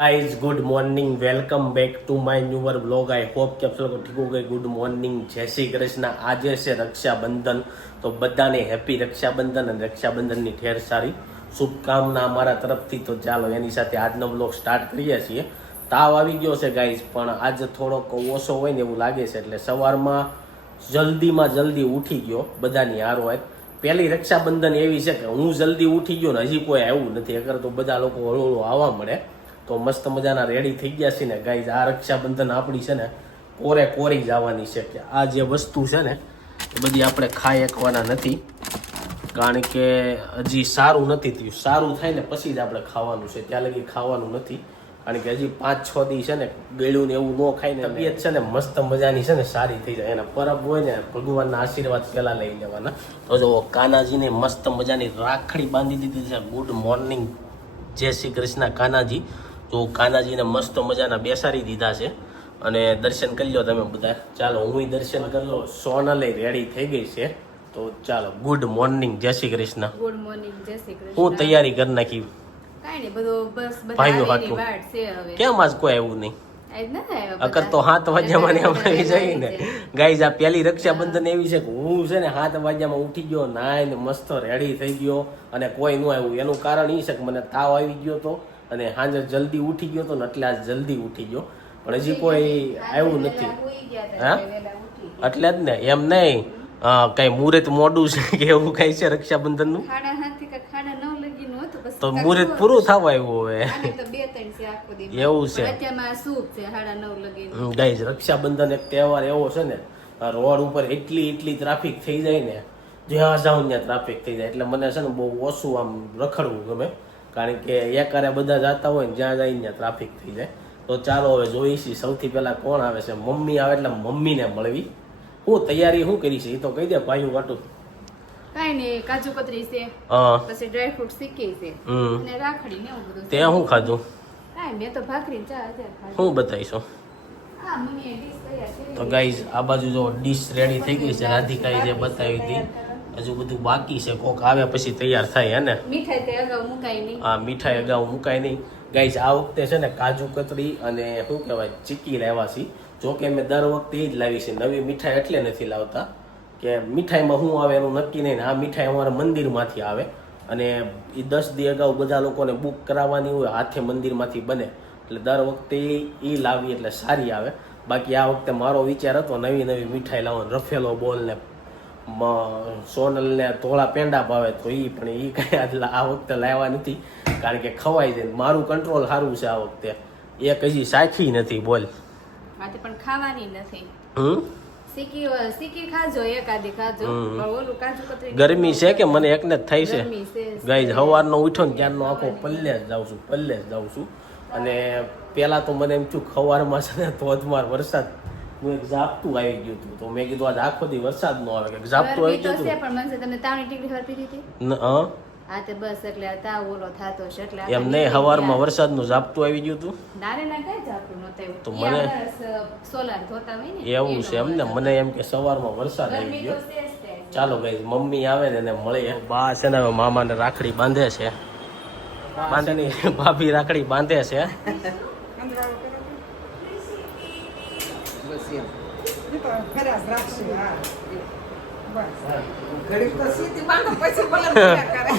Guys good morning welcome back to my newer vlog I hope કે આપ લોકો ઠીક હો ગઈ ગુડ મોર્નિંગ જય શ્રી કૃષ્ણ આજે છે રક્ષાબંધન તો બધાને હેપી રક્ષાબંધન અને રક્ષાબંધનની ઢેર સારી શુભકામના અમારા તરફથી તો ચાલો એની સાથે આજનો વ્લોગ સ્ટાર્ટ કરીએ છીએ તાવ આવી ગયો છે ગાઈસ પણ આજ થોડોક ઓછો હોય ને એવું લાગે છે એટલે સવારમાં જલ્દી ઉઠી ગયો બધાની હારવાય પહેલી રક્ષાબંધન એવી છે કે હું જલ્દી ઉઠી ગયો ને હજી કોઈ આવ્યું નથી અગર તો બધા લોકો હળવું આવવા મળે તો મસ્ત મજાના રેડી થઈ ગયા છે ને ગાઈઝ આ રક્ષાબંધન આપણી છે ને કોરી જવાની છે કે આ જે વસ્તુ છે ને એ બધી આપણે ખાઈ શકવાના નથી કારણ કે હજી સારું નથી થયું સારું થાય ને પછી જ આપણે ખાવાનું છે ત્યાં લગી ખાવાનું નથી કારણ કે હજી 5-6 દી છે ને ગળ્યું ને એવું ન ખાઈને તબિયત છે ને મસ્ત મજાની છે ને સારી થઈ જાય એના પરબ હોય ને ભગવાનના આશીર્વાદ પહેલા લઈ લેવાના તો જો કાનાજીને મસ્ત મજાની રાખડી બાંધી દીધી છે ગુડ મોર્નિંગ જય શ્રી કૃષ્ણ કાનાજી તો કાનાજીને મસ્ત મજાના બેસાડી દીધા છે અને દર્શન કરી લો તમે બધા ચાલો હું દર્શન કરી લો સોનલે રેડી થઈ ગઈ છે તો ચાલો ગુડ મોર્નિંગ જય શ્રી કૃષ્ણ ગુડ મોર્નિંગ જય શ્રી કૃષ્ણ હું તૈયારી કરી નાખી કાઈ નહીં બધું બસ ભાઈઓ બધા હાટું. વાટ છે હવે કેમ આજ કોઈ આવ્યું નહીં આજ ના આવ્યા અગર બધા. તો 7 વાગ્યામાં ને અમારી જઈ ને ગાઈઝ આ પહેલી રક્ષાબંધન એવી છે કે હું છે ને 7 વાગ્યામાં ઉઠી ગયો નાઈને મસ્ત રેડી થઈ ગયો અને કોઈ ન આવ્યું એનું કારણ એ છે કે મને તાવ આવી ગયો તો અને સાંજે જલ્દી ઉઠી ગયો તો ને એટલે આજ જલ્દી ઉઠી ગયો પણ હજી કોઈ આવ્યું નથી હુઈ ગયા હતા હા? એટલે વહેલા ઉઠી. એટલે જ ને એમ નહીં કઈ મુહૂર્ત મોડું છે કે એવું કઈ છે રક્ષાબંધનનું ખાડા હાથથી કે ખાડા ન લગી નો તો બસ તો મુહૂર્ત પૂરું થવા આવ્યું હવે આને તો 2-3 છે આખો દી એવું છે. અત્યારમાં સૂપ છે 9:30 લગી ગાઈઝ રક્ષાબંધન એક તહેવાર એવો છે ને આ રોડ ઉપર એટલી ટ્રાફિક થઈ જાય ને જ્યાં જાઉં ત્યાં ટ્રાફિક થઈ જાય એટલે મને છે ને બહુ ઓછું આમ રખડવું ગમે કારણ કે એકારે બધા જતા હોય ને જ્યાં જાય ત્યાં ટ્રાફિક થઈ જાય તો ચાલો હવે જોઈશી સૌથી પહેલા કોણ આવે છે મમ્મી આવે એટલે મમ્મીને મળવી હું તૈયારી શું કરી છે એ તો કહી દે ભાઈઓ વાટું કાઈ નહીં કાજુ કતરી છે હા પછી ડ્રાય ફ્રૂટ શીખી છે હમ અને રાખડી ને એવું બધું તે શું ખાધું કાઈ મેં તો ભાખરી ચા છે શું બતાવીશું હા મમ્મીએ ડીશ તૈયાર કરી તો ગાઈઝ આ બાજુ જો ડીશ રેડી થઈ ગઈ છે રાધિકાએ જે બતાવી હતી હજુ બધું બાકી છે કોક આવે પછી તૈયાર થાય હે ને મીઠાઈ તે અગાઉ મુકાઈ નહીં આ મીઠાઈ અગાઉ મુકાય નહીં ગાઈઝ આ વખતે છે ને કાજુ કતરી અને શું કહેવાય ચીકી લાવ્યા છે જો કે મેં દર વખતે એ જ લાવી છે નવી મીઠાઈ એટલે નથી લાવતા કે મીઠાઈમાં શું આવે એનું નક્કી નહીં ને આ મીઠાઈ અમારા મંદિરમાંથી આવે અને એ 10 દી અગાઉ બધા લોકોને બુક કરાવવાની હોય હાથે મંદિરમાંથી બને એટલે દર વખતે એ લાવી એટલે સારી આવે બાકી આ વખતે મારો વિચાર હતો નવી મીઠાઈ લાવવાનો રફેલો બોલ ને સોનલને ધોળા પેંડા ભાવે તો એ પણ એ કઈ આ વખતે લાવ્યા નથી કારણ કે ખવાય છે મારું કંટ્રોલ સારું છે આ વખતે એક હજી સાચી નથી બોલ માથે પણ ખાવાની નથી હમ શીખી ખાજો એકાદી ખાજો પણ ઓલું કાજુ કતરી ગરમી છે કે મને એકને જ થઈ છે ગરમી છે ગાઈઝ સવારનો ઉઠ્યો ને ત્યારનો આખો પલ્લે જ જાઉં છું અને પેલા તો મને એમ થયું સવારમાં છે ને ધોધમાર વરસાદ નું એક ઝાપટું આવી ગયું હતું તો મેં કીધું આજ આખો દી વરસાદ નો આવે કે ઝાપટું આવી ગરમી તો ગયું છે પણ મને તમને તાવની ટીકડી હરપી દીધી હતું હા તે બસ એટલે આ તાવ ઓલો થાતો છે એટલે એમ નહીં સવારમાં વરસાદનું ઝાપટું આવી ગયું હતું નારે ના કઈ જાપું નહોતું તો મને- સોલાર ધોતા હોય ને એવું છે એમ ને મને એમ કે સવારમાં વરસાદ આવી ગરમી ગયો તો છે જ તે. ચાલો ગાઈઝ મમ્મી આવે ને એને મળીએ બા છે ને હવે મામાને રાખડી બાંધે છે બાંધેની ભાભી રાખડી બાંધે છે ખરાબ રાખશે હા બસ ઘડીક તો સીધી બાંધો પછી ભલે મજા કરે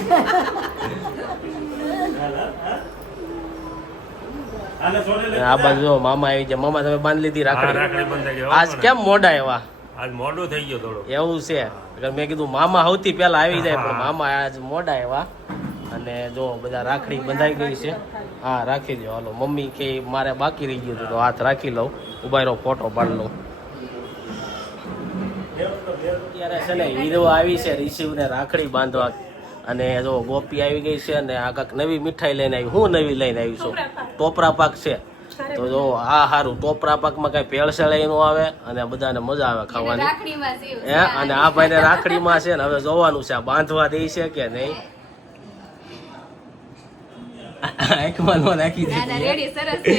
આ બાજુ જો મામા આવી જાય મામા તમે બાંધી લીધી રાખડી રાખડી બંધાઈ ગઈ. આજ કેમ મોડા એવા આજ મોડું થઈ ગયું થોડું. એવું છે એટલે મેં કીધું મામા સૌથી પહેલા આવી જાય પણ મામા આજ મોડા એવા અને જો બધા રાખડી બંધાઈ ગઈ છે હા રાખી દો હાલો મમ્મી કે મારે બાકી રહી ગયું હતું તો હાથ રાખી લઉં ઉભા રહો ફોટો પાડી લઉં અત્યારે છે ને હીરો આવી છે રિસીવને રાખડી બાંધવા અને જો ગોપી આવી ગઈ છે અને આ કાંક નવી મીઠાઈ લઈને આવી હું નવી લઈને આવી છું ટોપરા પાક છે તો જો આ સારું ટોપરા પાકમાં કઈ ભેળસેળ નો આવે અને બધાને મજા આવે ખાવાની રાખડીમાં જીવ છે. હે અને આ ભાઈને રાખડીમાં છે ને હવે જોવાનું છે આ બાંધવા દે છે કે નહીં આંખમાં નો રાખી ના, ના, દીધી રેડી સરસ છે.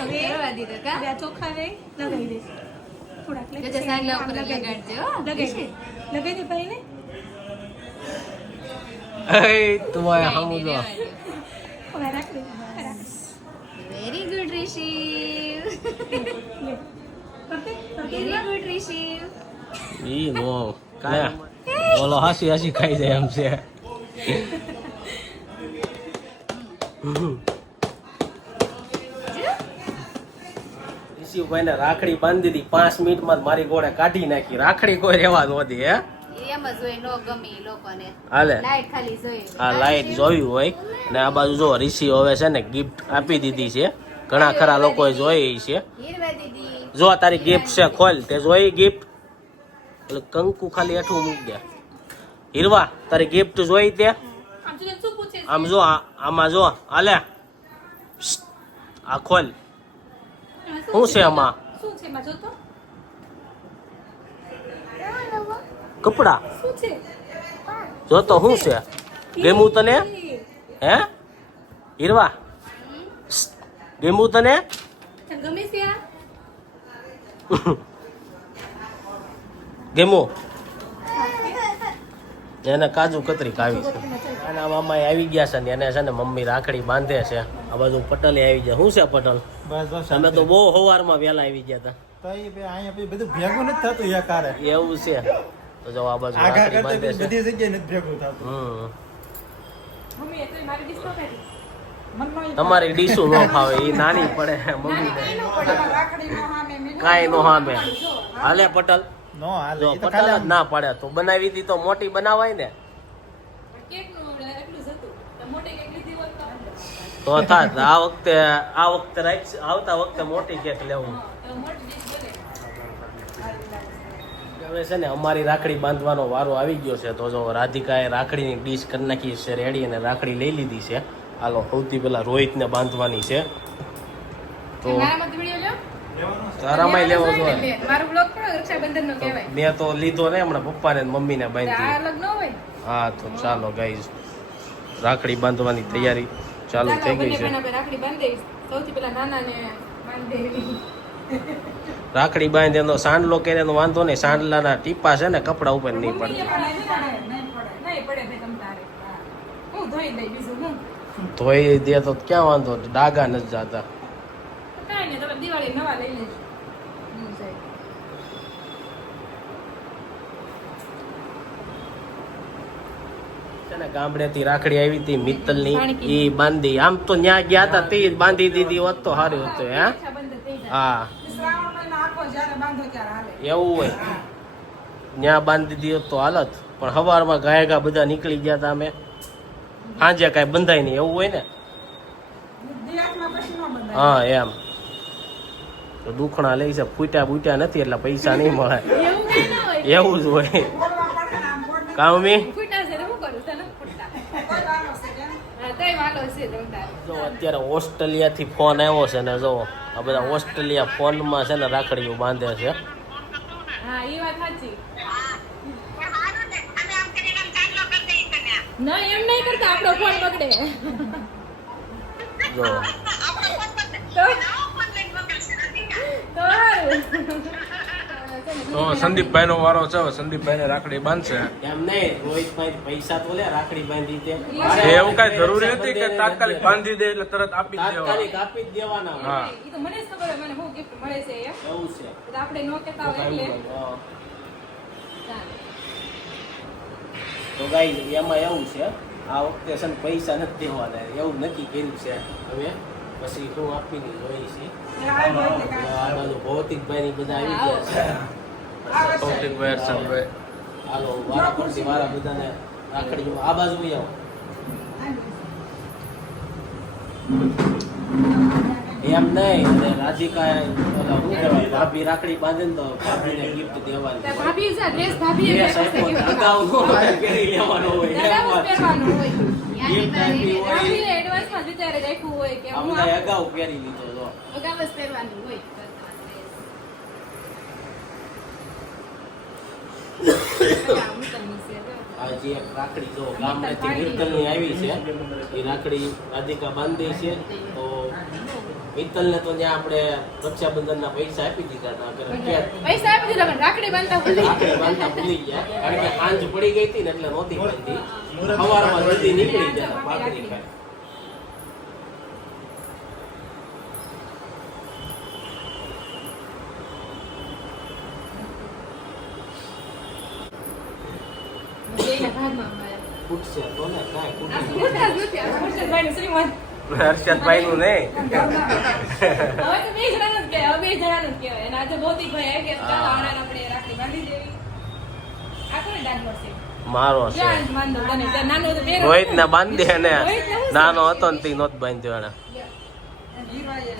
હવે કરવા દીધા કા? ચોખા રે લગાવી દે થોડાક જોજે સાંગલા ઉપર લગાડજે, હો. લગાવી દે ભાઈ ને એ તું આ હમું જો ઓલા રાખ દે રિશિ ઈ નો કાયા બોલો હાસી હાસી ખાઈ જાય એમ છે ઈશુભાઈને રાખડી બાંધી દીધી 5 મિનિટમાં જ મારી ગોળે કાઢી નાખી. રાખડી કોઈ રહેવા ન દે હે. એમ જ હોય, નો ગમે ઈ લોકોને. હાલે લાઈટ ખાલી જોઈએ. આ લાઈટ જોયું હોય ને આ બાજુ જો રિશિ હવે છે ને ગિફ્ટ આપી દીધી છે. ઘણા ખરા લોકોએ જોઈ છે. હીરવા દીદી. જો તારી ગિફ્ટ છે, ખોલ તે જોઈ ગિફ્ટ. એટલે કંકુ ખાલી હેઠું મૂક દે. હીરવા તારી ગિફ્ટ જોઈ તે આમ જો શું પૂછે છે? આમ જો આમાં જો હાલે આ ખોલ. શું છે આમાં? શું છે માં જો તો કપડા શું છે? જો તો શું છે? ગેમું તને હે હીરવા? ગેમું તને? તને ગમે છે આ? ગેમું એને કાજુ કતરી ખાવી છે. આના મામા આવી ગયા છે ને એને છે ને મમ્મી રાખડી બાંધે છે. આ બાજુ પટલે આવી ગયા. શું છે પટલ? તમે તો બહુ સવારમાં વહેલા આવી ગયા હતા. બધું ભેગું નથી થતું એકારે. એવું છે તો જો આ બાજુ રાખડી બાંધે છે. બધી જગ્યાએ નથી ભેગું થતું. મમ્મી એ તો મારી ડિશ તો કરી. તમારી ડીશું ન ખાવે એ નાની પડે મમ્મીને રાખડીનો સામે મીઠું કાંઈ નો હામે. હાલે પટલ નો હાલે જો ઈ તો પટલ જ ખાલી ના પડે તો બનાવી હતી તો મોટી બનાવાય ને કેક નું એટલું જ હતું. તો મોટી કેક લીધી હોત તો તો થાત. આ વખતે રાખ આવતા વખતે મોટી કેક લેવું. તો મોટી ડિશ બને. હવે છે ને અમારી રાખડી બાંધવાનો વારો આવી ગયો છે. તો જો રાધિકાએ રાખડીની ડીશ કરી નાખી છે રેડી અને રાખડી લઈ લીધી છે. હાલો સૌથી પહેલા રોહિતને બાંધવાની છે. તો મારામાં વિડિયો લ્યો. તારામાંય લેવો જોઈએ. મારું બ્લોગ પણ રક્ષાબંધન નો કહેવાય. મેં તો લીધો ને હમણાં પપ્પાને ને મમ્મીને આ બાંધી. અલગ ન હોય. હા તો ચાલો ગાઈઝ રાખડી બાંધવાની તૈયારી ચાલુ થઈ ગઈ છે. બંને રાખડી બાંધી સૌથી પહેલા નાના ને બાંધી રાખડી બાંધે એનો સાંડલો કરે એનો વાંધો નહીં. સાંડલાના ટીપા છે ને કપડા ઉપર નહીં પડે. નહીં પડે ભાઈ તમ તારે. હું ધોઈ દઈ બીજું હું ધોઈ દે તો ક્યાં વાંધો, ડાઘા નથી જતા. કાંઈ નહીં તમે દિવાળી નવા લઈ લેજો. છે ને ગામડેથી રાખડી આવી હતી મિત્તલની ઈ બાંધી. આમ તો ન્યા ગયા હતા તે જ બાંધી દીધી હોત તો સારું હતું. હે રક્ષાબંધન થઈ જાય. હા શ્રાવણ મહિનો આખો જ્યારે બાંધો ત્યારે હાલે એવું હોય. ન્યા બાંધી દીધી હોત તો હાલત. પણ સવારમાં ગાયગા બધા નીકળી ગયા હતા અમે. સાંજે કાંઈ બંધાય નહીં એવું હોય ને. દિયાતમાં પછી ન બંધાય હા એમ તો દુખણા લઈ છે. ફૂટ્યા બૂટ્યા નથી એટલે પૈસા નહીં મળે. એવું કાંઈ ના હોય. એવું જ હોય. બોલવા પડે ને આમ બોર્ડ કામમી ફૂટા છે તો શું કરું તને ફૂટા. કોઈ વારો છે કે હા તોય વાલો છે તમ તારે. જો અત્યારે ઓસ્ટ્રેલિયાથી ફોન આવ્યો છે ને જો આ બધા ઓસ્ટ્રેલિયા ફોનમાં છે ને રાખડીઓ બાંધે છે. હા એ વાત સાચી. ના એમ નહીં કરતા આપણો ફોન બગડે. જો તો સારું. તો સંદીપભાઈ નો વારો છે. સંદીપભાઈ ને રાખડી બાંધશે. એમ નહીં રોહિતભાઈ પૈસા તો લે રાખડી બાંધી તે એવું કઈ જરૂરી નથી કે તાત્કાલિક બાંધી દે એટલે તરત આપી જ દેવા. તાત્કાલિક આપી જ દેવાના હોય. હા. એ તો મને જ ખબર હોય મને શું gift મળે છે એમ. એવું છે. તો આપણે નો કહેતા હોય એટલે હા. ચાલે. તો ગાઈ એમાં એવું છે આ વખતે છે ને પૈસા નથી દેવાના એવું નક્કી કર્યું છે. હવે પછી હું આપીને જોઈ છે. આ બાજુ ભૌતિકભાઈ ની બધા આવી ગયા છે. ભૌતિકભાઈ, હર્ષદભાઈ. હાલો વારા પરથી વારા બધાને રાખડી આ બાજુ આવો. એમ નહીં અને રાધિકા ઓલા શું કહેવાય ભાભી રાખડી બાંધે ને તો ભાભીને ગિફ્ટ દેવાની તો હોય. ભાભી છે ડ્રેસ ભાભી એ Dress પહેરશે આપ્યો gift. તો અગાઉ પહેરી લેવાનો હોય. એમ અગાઉ જ વાત છે. પહેરવાનું હોય. Gift આપી હોય ભાભીએ એડવાન્સમાં જ વિચારે રાખ્યું હોય કે આ હું બધા અગાઉ પહેરી લીધો જો. અગાઉ જ પહેરવાનું હોય. આ જે એક રાખડી જો ગામડેથી મિત્તલની આવી છે એ રાખડી રાધિકા બાંધી છે. તો મિત્તલને તો ત્યાં આપણે રક્ષાબંધનના પૈસા આપી દીધા હતા. પૈસા આપી દીધા પણ રાખડી બાંધતા ભૂલી રાખડી બાંધતા ભૂલી ગયા કારણ કે સાંજ પડી ગઈ હતી ને એટલે નહોતી બાંધી. સવારમાં જલ્દી નીકળી ગયા ભાખરી ખાય. બાદમાં અમારે. ફૂટશે તો ને કાંઈ આ ફૂટે તો મોટા જ નથી, આ હર્ષદભાઈનું શ્રીમંત. હર્ષદભાઈ નું નહીં હવે તો બે જણાનું જ કહેવાય, હવે બે જણાનું જ કહેવાય. અને આજે ભૌતિકભાઈ આવ્યા કે ચાલો આણાને આપણે રાખડી બાંધી દેવી. આ કોને દાન મળશે? મારો છે જ્યાં જ બાંધો તને, ત્યાં નાનો હતો પહેરો. રોહિત ને બાંધી અને રોહિતને શું નાનો હતો ને તે નહોત બાંધ્યો એને હીરાએ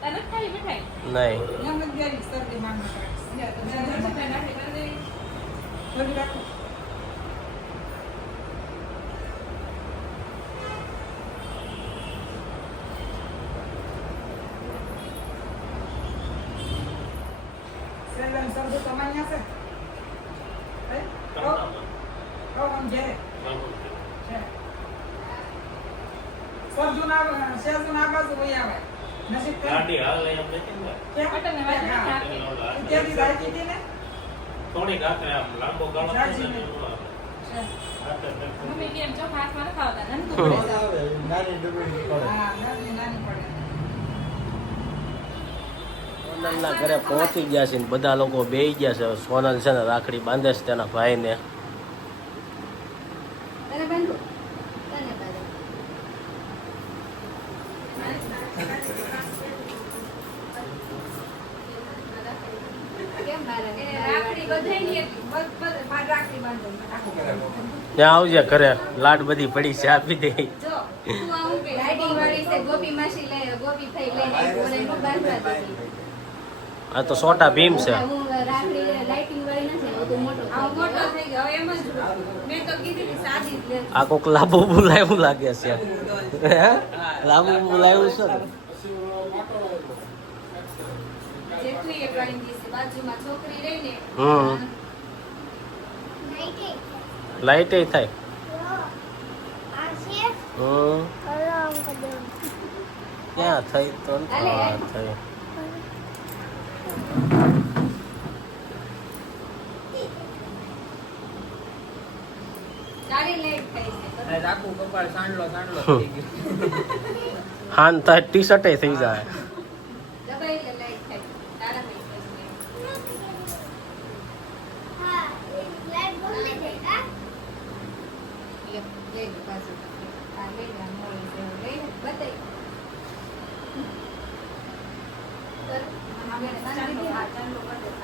તારે નથી ખાવી મીઠાઈ? નહીં એમ જ ગેરી શરદી માંગવા કરે. લ્યો, તો જ્યાં હર્ષદભાઈને રાખડી બાંધી દેવી. થોડી રાખો. સેલન શરદી તો અહીંયા છે. હે? કહો આમ ઘેરે. છે. સેજુના બાજુ વહી આવે. નસીબ કરે. ગાડી હાલ એમ નથી ને કેમ? પટેલને વાંચી હા. રાખી. ત્યાંથી રાખી હતી ને? થોડીક હાથે આમ લાંબો ગાળો સાચી થશે ને ને. એવું આવે. છે. હાથે નથી. મમ્મી કેમ ચોખા હાથમાં ન ખાવતા, નનકું પડે છે. આવે, નાની ડબ્બી પડે. હા, નાની પડે. સોનલના ઘરે પહોંચી ગયા છે ને બધા લોકો બેહી ગયા છે હવે સોનલ છે ને રાખડી બાંધે છે તેના ભાઈને તને બાંધું? તને બાંધું. કેમ મારે એ રાખડી બધાયની એટલી, મારે રાખડી બાંધો. ત્યાં આવજે ઘરે લાડ બધી પડી છે આપી દે જો તું આવું કે લાઇટિંગ વાળી છે ગોપી માસી લઈ ગોપી થઈ લઈને આવી મને બાંધવા દીધી. આ તો સોટા ભીમ છે હું રાખડી લાઇટિંગ વાળી નથી હવે તું મોટો આ થઈ મોટો ગયો. થઈ ગયો, હવે એમ જ મેં તો કીધી હતી સાદી જ લે. આ કોક લાંબુ બોલાયું લાગે છે હે? લાંબુ બોલાયું છે ને? જેટલી એ બાંધી છે, બાજુમાં છોકરી રહીને હમ લાઈટ થાય ક્યાં થઈ તો નથી. હા, થઈ સારી લેટ થઈ છે. રાખું કપાળ સાંડલો સાંડલો થઈ ગયો. હાન થાય ટી શર્ટે થઈ જાય દબાઈ એટલે લાઈટ થાય. તારા પૈસા છે. લે પાછું. આ લઈ લે, મોડી છે. લઈ લે, બતાય. હવે ચાંદલો, હા, ચાંદલો બતાય.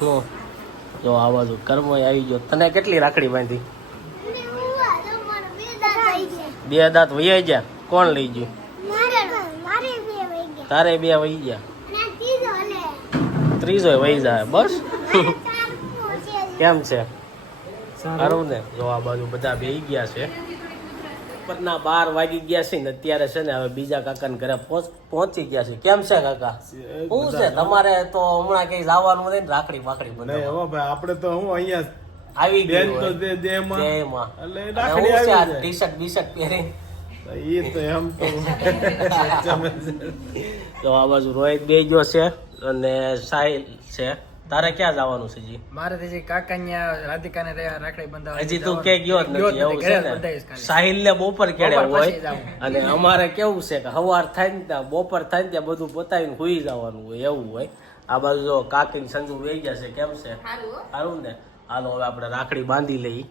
જો જો આ બાજુ કર્મ આવી ગયો તને કેટલી રાખડી બાંધી બે દાંત વહી ગયા કોણ લઈ ગયું તારે બે વહી ગયા ત્રીજો વહી જાય બસ કેમ છે સારું ને જો આ બાજુ બધા બેહી ગયા છે બપોરના 12 વાગી ગયા છે ને અત્યારે છે ને હવે બીજા કાકાને ઘરે પહોંચી ગયા છે કેમ છે કાકા શું છે તમારે તો હમણાં કઈ જવાનું નથી ને રાખડી બાકડી નહીં, બધા હવે ભાઈ આપણે તો હું અહીંયા આવી બેન ગયું તો હોય. દેહમાં. દેહમાં. એટલે અને રાખડી હું છે આ આવી જાય. ટી-શર્ટ બીશર્ટ પહેરી ઈ તો એમ તો તો આ બાજુ રોહિત બે ગયો છે અને સાહિલ છે તારે ક્યાં જવાનું છે જી મારે તો જે કાકા ન્યા રાધિકાને રહ્યા રાખડી બંધાવવા હજી તું કે ગયો જ નથી એવું છે ને સાહિલ ને બપોર કેડે બપોર પછી હોય જાવું. અને અમારે કેવું છે કે સવાર થાય ને ત્યાં બપોર થાય ને ત્યાં બધું પતાવીને સુઈ જવાનું હોય એવું હોય આ બાજુ જો કાકી સંજુ વહી ગયા છે કેમ છે સારું હો. સારું ને હાલો હવે આપણે રાખડી બાંધી લઈ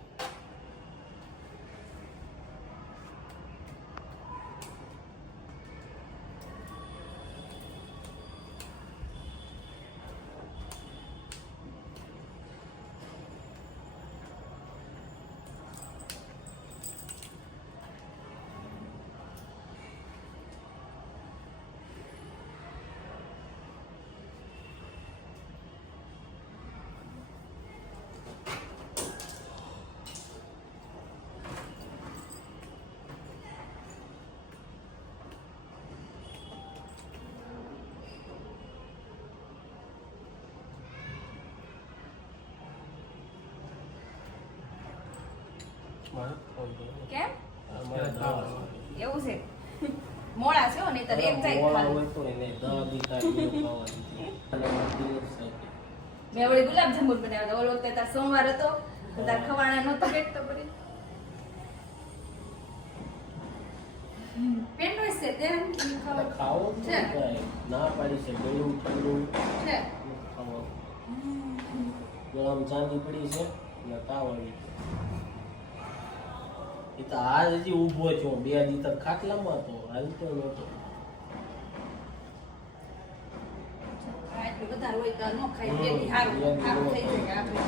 કેમ એવું છે મોડા છે હો, નહીંતર એમ થાય ખાલી. મેં વળી ગુલાબજાંબુ બનાવ્યા હતા. ઓલો વખતે તાર સોમવાર હતો તો તાર ખવાણા નહોતો બેઠતો પડી પેન્ડોસ છે તેમ ખાવો જ છે. કાંઈ. ના પાડી છે ગળ્યું ઠંડુ છે ખાવા ગળામાં ચાંદી પડી છે ને તાવ આવી ગયો. એ તો આજ હજી ઊભો છું 2 દી તક ખાટલામાં હતો હાલતો નહોતો. આ એટલું વધારે હોય તો ન ખાય બે દી હારું હારું થઈ જાય આપણે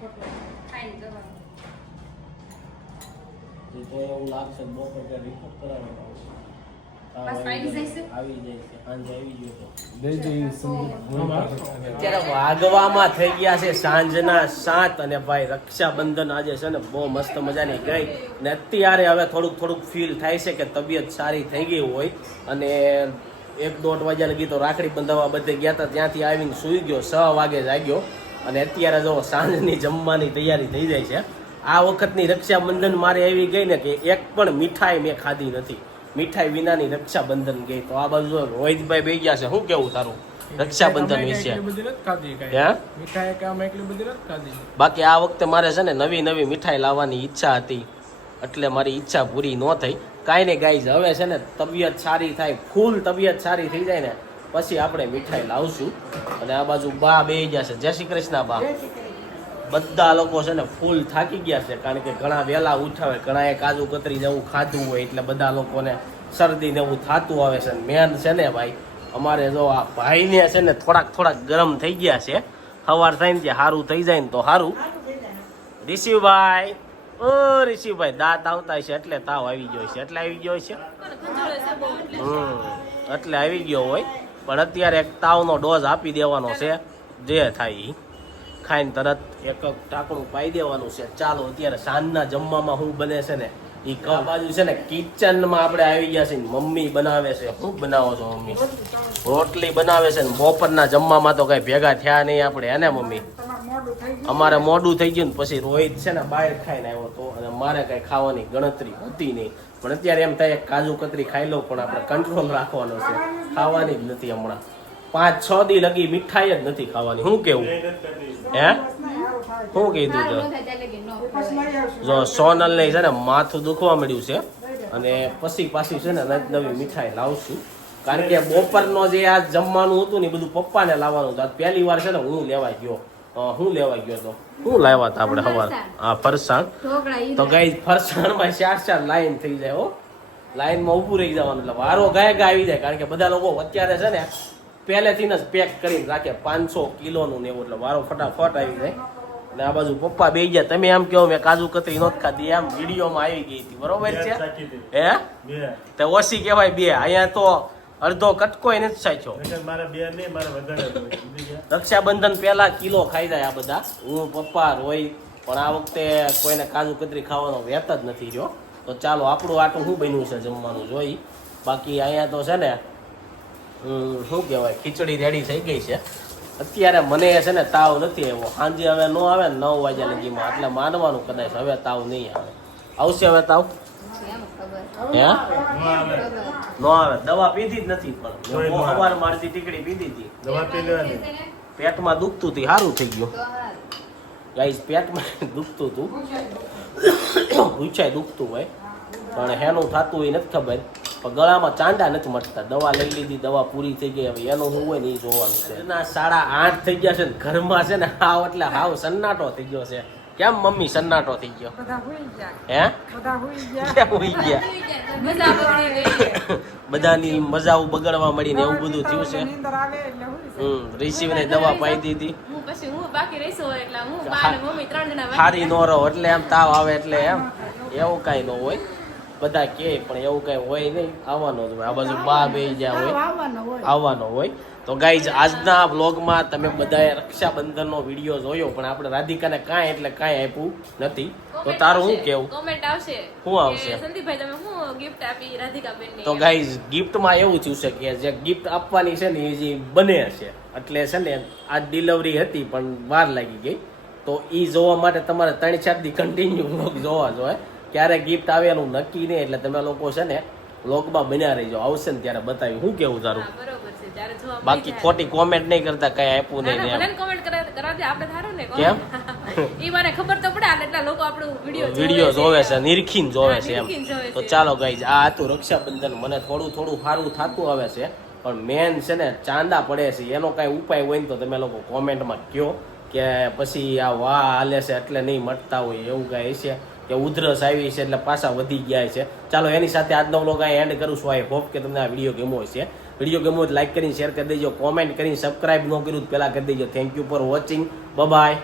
ખોટું ખાઈને જવાનું એ તો એવું લાગશે કે બપોર કે રિપોર્ટ કરાવવાનો આવશે. તાવ બસ આવી પાડી જાય જઈશું? આવી જાય છે સાંજે આવી ગયો તો દઈ દઈ સંદીપ અત્યારે વાગવામાં થઈ ગયા છે સાંજના 7 અને ભાઈ રક્ષાબંધન આજે છે ને બહુ મસ્ત મજાની ગઈ ને અત્યારે હવે થોડુંક ફીલ થાય છે કે તબિયત સારી થઈ ગઈ હોય અને 1-1.5 વાગ્યા લગી તો રાખડી બંધાવવા બધે ગયા હતા ત્યાંથી આવીને સૂઈ ગયો 6 વાગે જાગ્યો અને અત્યારે જો સાંજની જમવાની તૈયારી થઈ જાય છે. આ વખતની રક્ષાબંધન મારે એવી ગઈ ને કે એક પણ મીઠાઈ મેં ખાધી નથી. મીઠાઈ વિનાની રક્ષાબંધન ગઈ. તો આ બાજુ રોહિતભાઈ બેસી ગયા છે. શું કેવું તારું રક્ષાબંધન વિશે? એટલી બધી નથી ખાધી હે કાંઈ. મીઠાઈ કામ એટલી બધી નથી ખાધી. બાકી આ વખતે મારે છે ને નવી મીઠાઈ લાવવાની ઈચ્છા હતી એટલે મારી ઈચ્છા પૂરી ન થઈ. કાંઈ નહીં ગાઈઝ, હવે છે ને તબિયત સારી થાય, ફૂલ તબિયત સારી થઈ જાય ને પછી આપણે મીઠાઈ લાવશું. અને આ બાજુ બા બેસી ગયા છે. જય શ્રી કૃષ્ણ બા. બધા લોકો છે ને ફૂલ થાકી ગયા છે કારણ કે ઘણા વહેલા ઉઠાવે, ઘણાએ કાજુ કતરી જેવું ખાધું હોય એટલે બધા લોકોને શરદી ને એવું થતું આવે છે. મેન છે ને ભાઈ અમારે જો આ ભાઈને છે ને થોડાક ગરમ થઈ ગયા છે. સવાર થાય ને ત્યાં સારું થઈ જાય ને તો સારું. ઋષિભાઈ, ઓ ઋષિભાઈ, દાંત આવતા છે એટલે તાવ આવી ગયો છે. એટલે આવી ગયો છે એટલે આવી ગયો હોય. પણ અત્યારે એક તાવનો ડોઝ આપી દેવાનો છે, જે થાય ઈ ખાઈને તરત એક ટાંકણું પાઈ દેવાનું છે. ચાલો અત્યારે સાંજના જમવામાં શું બને છે ને એ કા બાજુ છે ને કિચનમાં આપણે આવી ગયા છે. મમ્મી બનાવે છે. શું બનાવો છો મમ્મી? રોટલી બનાવે છે ને બપોરના જમવામાં તો કઈ ભેગા થયા નહીં આપણે, હે ને મમ્મી? અમારે મોડું થઈ ગયું ને પછી રોહિત છે ને બહાર ખાઈને આવ્યો હતો અને મારે કઈ ખાવાની ગણતરી હતી નહીં. પણ અત્યારે એમ થાય કાજુ કતરી ખાઈ લઉં પણ આપણે કંટ્રોલ રાખવાનો છે. ખાવાની જ નથી હમણાં 5-6 દી લગી મીઠાઈ જ નથી ખાવાની. શું કેવું હે? શું કીધું તો? સારું ન થાય ત્યારે લગી ન ખવાય. જો સોનલ ને છે ને માથું દુખવા મળ્યું છે અને પછી પાછી છે ને નવી મીઠાઈ લાવશું. કારણ કે બપોરનો જે આ જમવાનું હતું ને એ બધું પપ્પાને લાવવાનું હતું. આજ પહેલી વાર છે ને હું લેવા ગયો. હું લેવા ગયો તો શું લાવ્યા હતા આપણે સવાર? હા, ફરસાણ. ઢોકળા ઈ તો ગઈ ફરસાણમાં 4 લાઈન થઈ જાય હો. લાઈનમાં ઊભું રહી જવાનું એટલે વારો ગાય આવી જાય. કારણ કે બધા લોકો અત્યારે છે ને પહેલેથી જ પેક કરીને રાખે 500 કિલોનું ને એવું એટલે વારો ફટાફટ આવી જાય. અને આ બાજુ પપ્પા બેસી ગયા. તમે એમ કહો મેં કાજુ કતરી નહોતી ખાધી, એમ વિડીયોમાં આવી ગઈ હતી. બરોબર છે? હે તો ઓછી કહેવાય 2. અહીંયા તો અડધો કટકોય નથી સાચો. રક્ષાબંધન પહેલા કિલો ખાઈ જાય આ બધા. હું, પપ્પા, રોહિત. પણ આ વખતે કોઈને કાજુ કતરી ખાવાનો વેત જ નથી રહ્યો. તો ચાલો આપણું આટલું શું બન્યું છે જમવાનું જોઈ. બાકી અહીંયા તો છે ને શું કહેવાય ખીચડી રેડી થઈ ગઈ છે. અત્યારે મને છે ને તાવ નથી આવ્યો. સાંજે હવે ન આવે ને 9 વાગ્યા લગીમાં એટલે માનવાનું કદાચ હવે તાવ નહીં આવે. આવશે હવે તાવ? એમ ખબર હે? ખબર. ન આવે. દવા પીધી જ નથી પણ સવાર મારતી ટીકડી પીધી હતી. પેટમાં દુખતું હતું, સારું થઈ ગયું. તો હાલ. ગાઈસ પેટમાં દુખતું હતું, ઊંચાઈ દુખતું હોય પણ હેનું થતું હોય નથી ખબર. પણ ગળામાં ચાંડા નથી મટતા. દવા લઈ લીધી, દવા પૂરી થઈ ગઈ. હવે એનું શું હોય ને એ જોવાનું છે. એના 8:30 થઈ ગયા છે ને ઘરમાં છે ને હાવ એટલે હાવ સન્નાટો થઈ ગયો છે. કેમ મમ્મી સન્નાટો થઈ ગયો? બધા હુઈ ગયા. હે? બધા હુઈ ગયા. કેમ હોઈ ગયા? મજા પકડી ગઈ. બધાની મજાઓ બગડવા મળી ને એવું બધું થયું છે. નીંદર આવે એટલે હુઈ જાય. રિસીવને દવા પાઈ દીધી. હું બાકી રહીશું હોય એટલે હું બા અને મમ્મી 3 જણા બાકી. હારી નો રહો એટલે એમ તાવ આવે એટલે એમ એવું કઈ ન હોય. બધા કે પણ એવું કઈ હોય નહીં. આવવાનો જ હોય. આ બાજુ બા બે જ્યાં હોય આવવાનો હોય. તો ગાઈઝ આજના વ્લોગમાં તમે બધાએ રક્ષાબંધનનો વિડીયો જોયો પણ આપણે રાધિકાને કાંઈ એટલે કાંઈ આપ્યું નથી. તો તારું શું કેવું? કોમેન્ટ આવશે. શું આવશે? કે સંદીપભાઈ તમે શું ગિફ્ટ આપી રાધિકાબેનને? તો ગાઈઝ ગિફ્ટમાં એવું થયું છે કે જે ગિફ્ટ આપવાની છે ને એ જે બને છે એટલે છે ને આ ડિલિવરી હતી પણ વાર લાગી ગઈ. તો એ જોવા માટે તમારે 3-4 દી કન્ટિન્યુ વ્લોગ જોવા જોઈએ. ક્યારે ગિફ્ટ આવે એનું નક્કી નહીં એટલે તમે લોકો છે ને વ્લોગમાં બન્યા રહીજો. આવશે ને ત્યારે બતાવી. શું કેવું તારું? હા, બરોબર છે. જ્યારે જોવા મળી બાકી જાય. ખોટી કોમેન્ટ નહીં કરતા કઈ આપ્યું ના, નહીં ના, ને ભલે એમ. ને comment કરાવજે, આપણે સારું ને કેમ? comment. એ મને ખબર તો પડે એટલા લોકો આપણો વિડીયો જોવે છે નિરખીન જોવે છે એમ નિરખીન જોવે તો છે. ચાલો ગાઈઝ આ હતું રક્ષાબંધન મને થોડું સારું થતું આવે છે પણ મેન છે ને ચાંદા પડે છે એનો કાંઈ ઉપાય હોય ને તો તમે લોકો કોમેન્ટમાં કહો કે પછી આ વાહ હાલે છે એટલે નહીં મટતા હોય એવું કાંઈ છે કે ઉધરસ આવી છે એટલે પાછા વધી ગયા છે. ચાલો એની સાથે આજનો વ્લોગ અહીં એન્ડ કરું છું. આઈ હોપ કે તમને આ વિડીયો ગમ્યો હશે. વિડીયો ગમ્યો હોય લાઈક કરીને શેર કરી દેજો, કોમેન્ટ કરીને સબસ્ક્રાઇબ ન કર્યું પહેલા કરી દેજો. Thank you for watching. By.